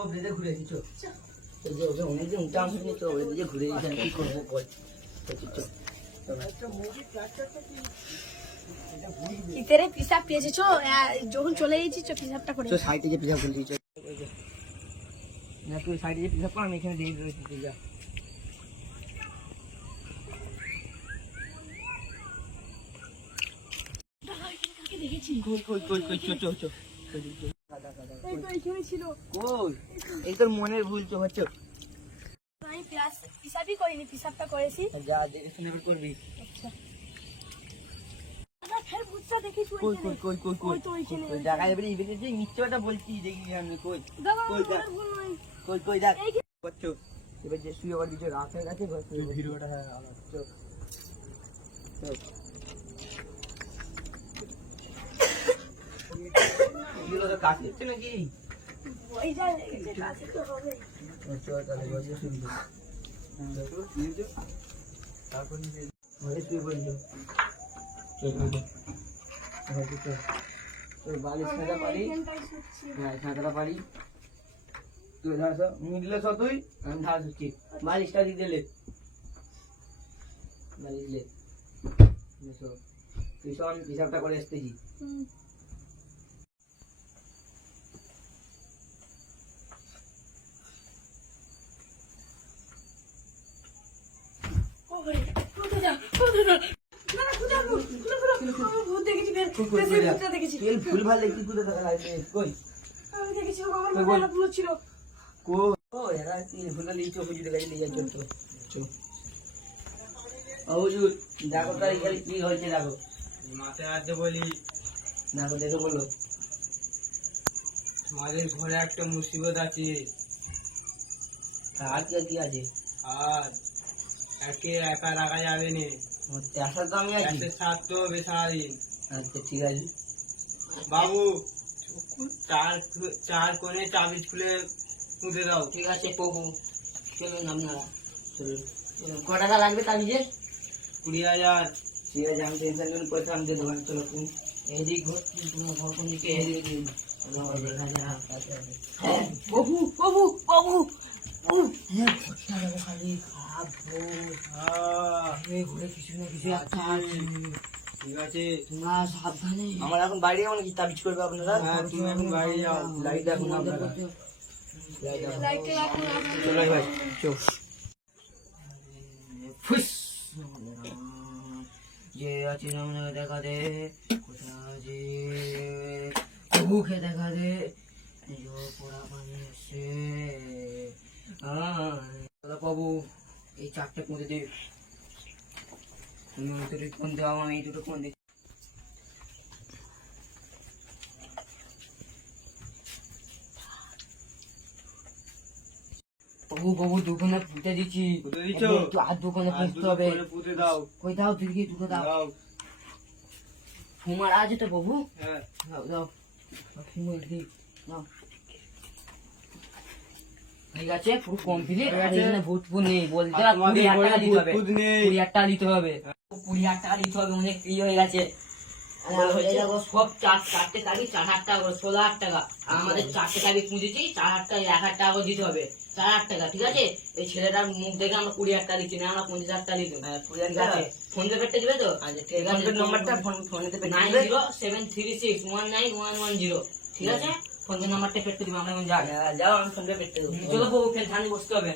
ও ব্লেডে ঘুরে দিছো তো যে ওকে অনেকদিন উঠাম হয়নি তো ওই দিকে ঘুরে দিয়েছেন কি করবো বল তেরে পিসাব পেয়েছো যখন চলে গেছি পিসাবটা করে তো সাইডে যে পিসাব করে দিয়েছো না তুই সাইডে যে পিসাব কর আমি এখানে দিয়ে রয়েছি তুই যা দেখেছি কই চো এই তো এইখানে ছিল কই এই তোর মনের ভুল তো হচ্ছে আমি পিসাবই করিনি পিসাবটা করেছি যা দেখে শুনে করবি আচ্ছা ফের ভূতটা দেখেছি কই তো ওইখানে কই জায়গা এবারে ইবেলে যে মিথ্যাটা বলছি দেখি আমি কই দাদা কই যা ভুল নয় কই দেখ করছো এবার যে শুয়ে আবার দিকে রাত হয়ে গেছে ভিডিওটা হ্যাঁ চল এগুলো তো কাজ হচ্ছে নাকি ওই যা যে কাছে তো হবে চল তাহলে বসে শুবি তারপর ঘরে শুয়ে পড়লি চল বালিশ খাতা পারি হ্যাঁ খাতাটা পারি তুই ধর মিডলে সব তুই আমি ধার দিচ্ছি বালিশটা দিয়ে দিলে বালিশ লে তুই সব আমি হিসাবটা করে আসতেছি ফুল ভাল দেখি তুই কই আমি দেখেছি আমার মোবাইল পুরো ছিল ও এরা ফুলটা লিচু হুজুর কাছে নিয়ে যাচ্ছ তো হুজুর দেখো তার এখানে কি হয়েছে দেখো মাথায় আসতে বলি দেখো দেখে বলো আমাদের ঘরে একটা মুসিবত আছে আর কি আছে আর একে একা রাখা যাবে না আসা তো আমি আছি একে ছাড়তে হবে সারাদিন আচ্ছা ঠিক আছে বাবু চার কোণে চাবি খুলে পুঁতে দাও ঠিক আছে প্রভু চলুন আপনারা চলুন ক টাকা লাগবে তাবিজে 20,000 ঠিক আছে আমি টেনশন করে পয়সা আমি দোকান চলো তুমি এদিক ঘর তোমার ঘর কোন দিকে এদিকে দিন দেখা যায় প্রভু প্রভু প্রভু খালি খারাপ ঘরে কিছু না কিছু একটা আছে ঠিক আছে তোমরা সাবধানে আমার এখন বাইরে যাবো নাকি তাবিজ করবে আপনারা হ্যাঁ তুমি এখন বাইরে যাও লাইট দেখুন আপনারা চলো ভাই চল ফুস যে আছে সামনে দেখা দে কোথায় যে মুখে দেখা দে পোড়া পানি এসে বাবু এই চারটে পুঁতে দে তুমি দুটো কোন দেওয়া আমি এই দুটো কোন দিই বাবু দোকানে পুঁতে দিচ্ছি একটু আর দোকানে পুঁততে হবে পুঁতে দাও কই দাও তুই কি দুটো দাও ফুমার আছে তো বাবু হ্যাঁ দাও দাও ফুমার দি দাও ঠিক আছে পুরো কমপ্লিট আর এখানে ভূত নেই বলতে 20,000 টাকা দিতে হবে 20,000 টাকা দিতে হবে 20,000 টাকা দিতে হবে অনেক ই হয়ে গেছে সব চারটে তারিখ 4,000 টাকা করে 16,000 টাকা আর আমাদের চারটে তারিখ পুঁজেছি 4,000 টাকা 1,000 টাকা করে দিতে হবে 4,000 টাকা ঠিক আছে এই ছেলেটার মুখ দেখে আমরা 20,000 টাকা দিচ্ছি না আমরা 50,000 টাকা দিতে 20,000 টাকা ফোন পে করতে দিবে তো আচ্ছা ঠিক আছে নাম্বারটা ফোনে দিবে 9073619110 ঠিক আছে ফোন নাম্বারটা পেতে দিবে আমরা এখন যাও আমি ফোন পে করতে দেবো চলো বউ ফের ধানে বসতে হবে